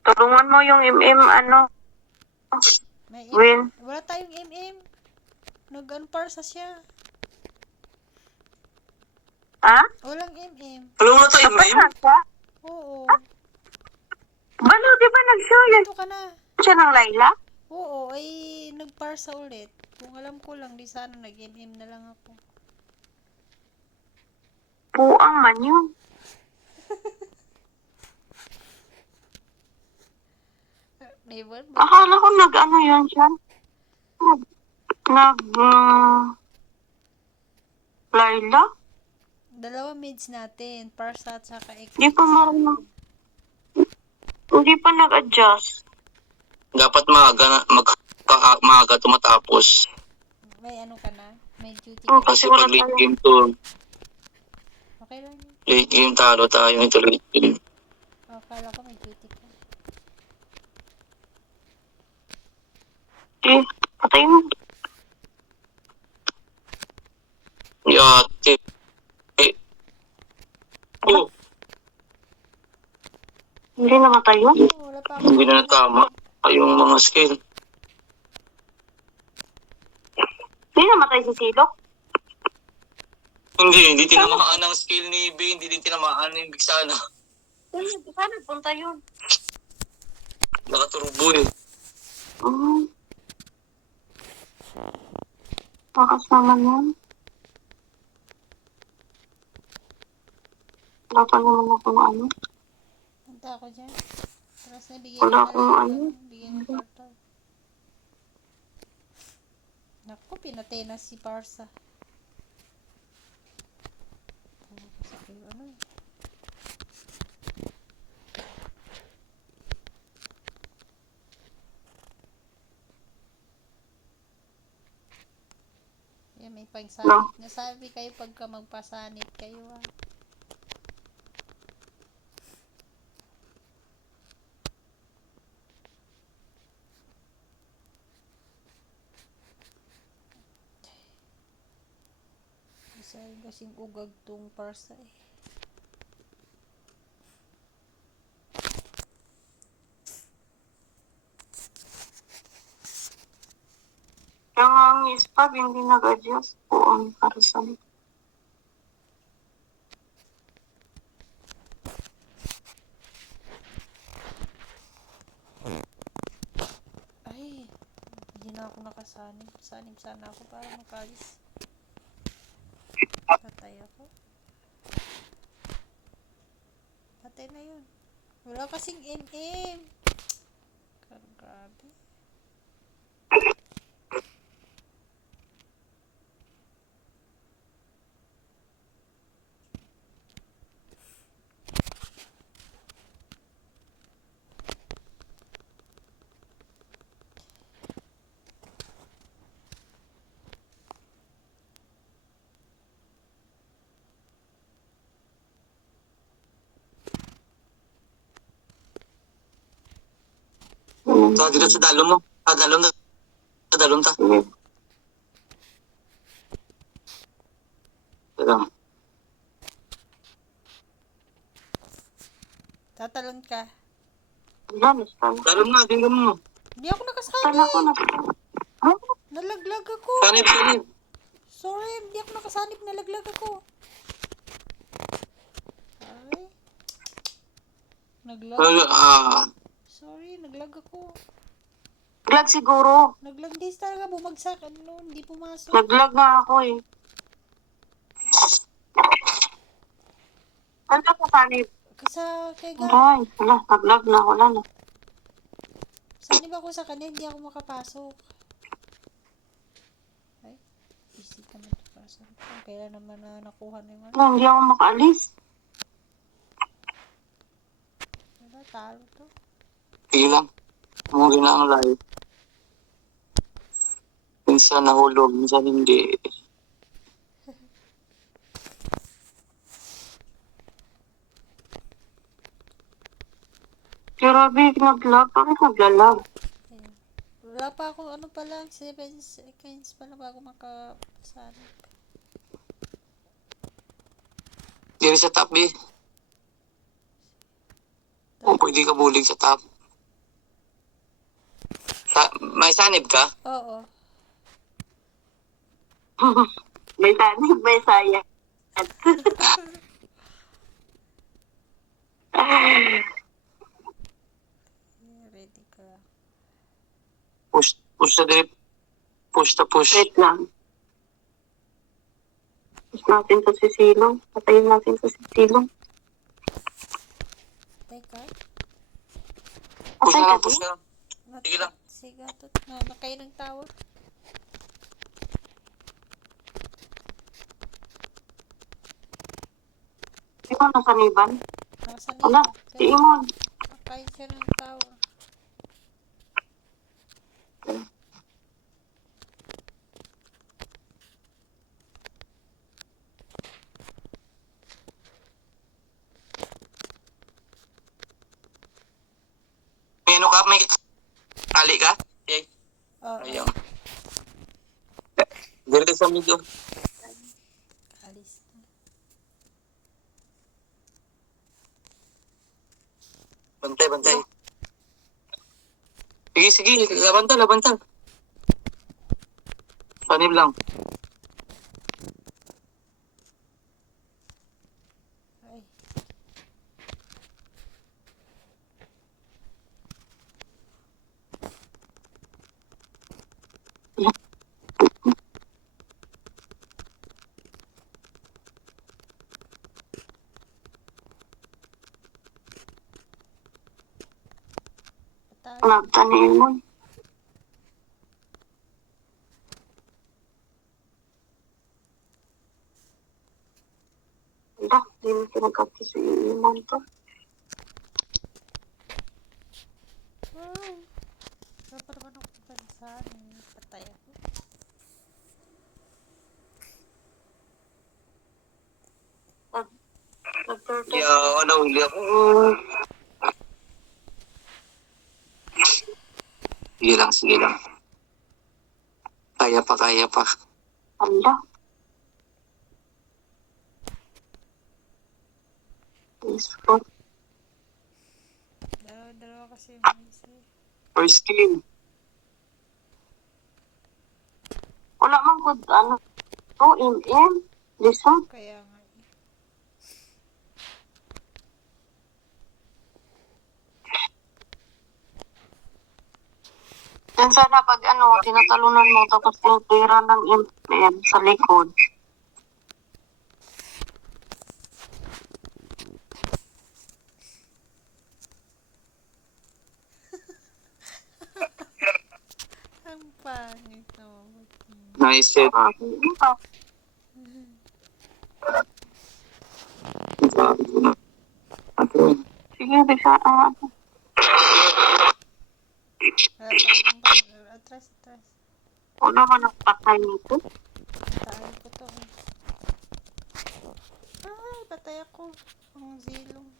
Tulungan mo yung MM, ano, May Win. Wala tayong MM. Nag-unparsa siya. Ha? Walang MM. Alam mo na tayo, Kapag nasa? Oo. Balo, di ba nag-show yan Dito ka na. siya ng Layla? Oo, ay nagparsa ulit. Kung alam ko lang, di sana nag-MM na lang ako. Puang man yun. Never. Akala ko nag-ano yun siya. Nag, nag, mm, Layla? Dalawa mids natin. Parsa at saka X. Di pa marunong. Hindi pa nag-adjust. Dapat na, mag, ka, maaga tumatapos. May ano ka na? May duty Oh, ka. Kasi pag late game to, Okay lang yun. late game talo tayo ito late game. Oh, Akala ko may duty ka. Eh, patay mo. Yate. Eh. Oh, Hindi namatay yun. Oh, wala pa ako. hindi na natama yung mga skill. Silok. Hindi, hindi tinamaan ang skill ni B, hindi din tinamaan yung Bigsana. Hindi, saan nagpunta yun? Nakaturbo eh. Mm. Takas naman yan. Wala pa naman akong ano. Punta ako dyan. Tapos nabigyan Wala ko na akong lang ano. ng- Bigyan ng portal. Naku, pinatay na si Parsa. Ano ano? Yan, may pagsanit. Nasabi kayo pagka magpasanit kayo ah. Isa kasing ugag tong parsa eh. Nga ang ispab, hindi nag-adjust po ang parasal. Ay, hindi na ako nakasanib. Sanib sana ako para makalis. Patay ako. Patay na yun. Wala kasing. Kar- Grabe. Mm. Ta, dito sa dalom mo. Sa dalom na. Sa dalom ta. Teka. Tatalon ka. Dalom na, dalom mo. Hindi ako Nastan ako, nakasanib. nastan. Ha? Nalaglag ako. Sanib, sanib. Sorry, hindi ako nakasanib. Nalaglag ako. Ay. Naglag. Ah, Sorry, naglag ako. Naglag siguro. Naglag din talaga. Bumagsak. Ano, hindi pumasok. Naglag nga ako eh. Ano ka sanib? Sa kay Gab. Ay, wala, naglag na, wala na. Sanib ako sa kanya, hindi ako makapasok. Ay, easy ka na akin. Kailan naman na nakuha na yung ano. Hindi ako makaalis. Wala, talo to. Sige lang. Umuwi na ang live. Minsan nahulog, minsan hindi. Grabe, naglag. Bakit naglalag? Wala pa ako, ano pa lang, 7 seconds pa lang bago makasanib. Diri sa top, B. O pwede ka bulig sa top. May sanib ka? Oo. may tanig, may. Yeah, ready ka. Push, push na diri. Push na push. Wait lang. Push natin to si Silong. Patayin natin to si Silong. Teka. Push Okay na lang, push na lang. Sige lang. Sige, tot. Na, nakain ng tower. Ikaw nasa Niban? Nasa Wala, si Imon. Nakain siya ng tower. May ano ka? May tali ka? Okay. Oo. Ayun. Diri ka sa middle. Alis na. Bantay, bantay. Sige, sige. Labanta, labanta. Sanib lang. Ay. Patay. Nagta ni Imon. Wala, di mo kinagkati si Imon to. Ay. Wala pa naman ako pansan. Patay ako. Nag-turtle. Yeah, ano, huli ako. Sige lang, sige lang. Kaya pa, kaya pa. Hala. Peaceful. Dalawa, dalawa kasi yung isa. First game. Wala man good, ano, to, in, in, listen. Kaya nga eh. Yan sana pag ano, tinatalunan mo tapos pera ng MPM sa likod. Ang pangit naman. Nice. Ah, ikaw, sige, bisa, ah, Wala pa akong atras, atras. wala man ang patay nito. Tayo ko to. Ay, patay ako. Ang zilong.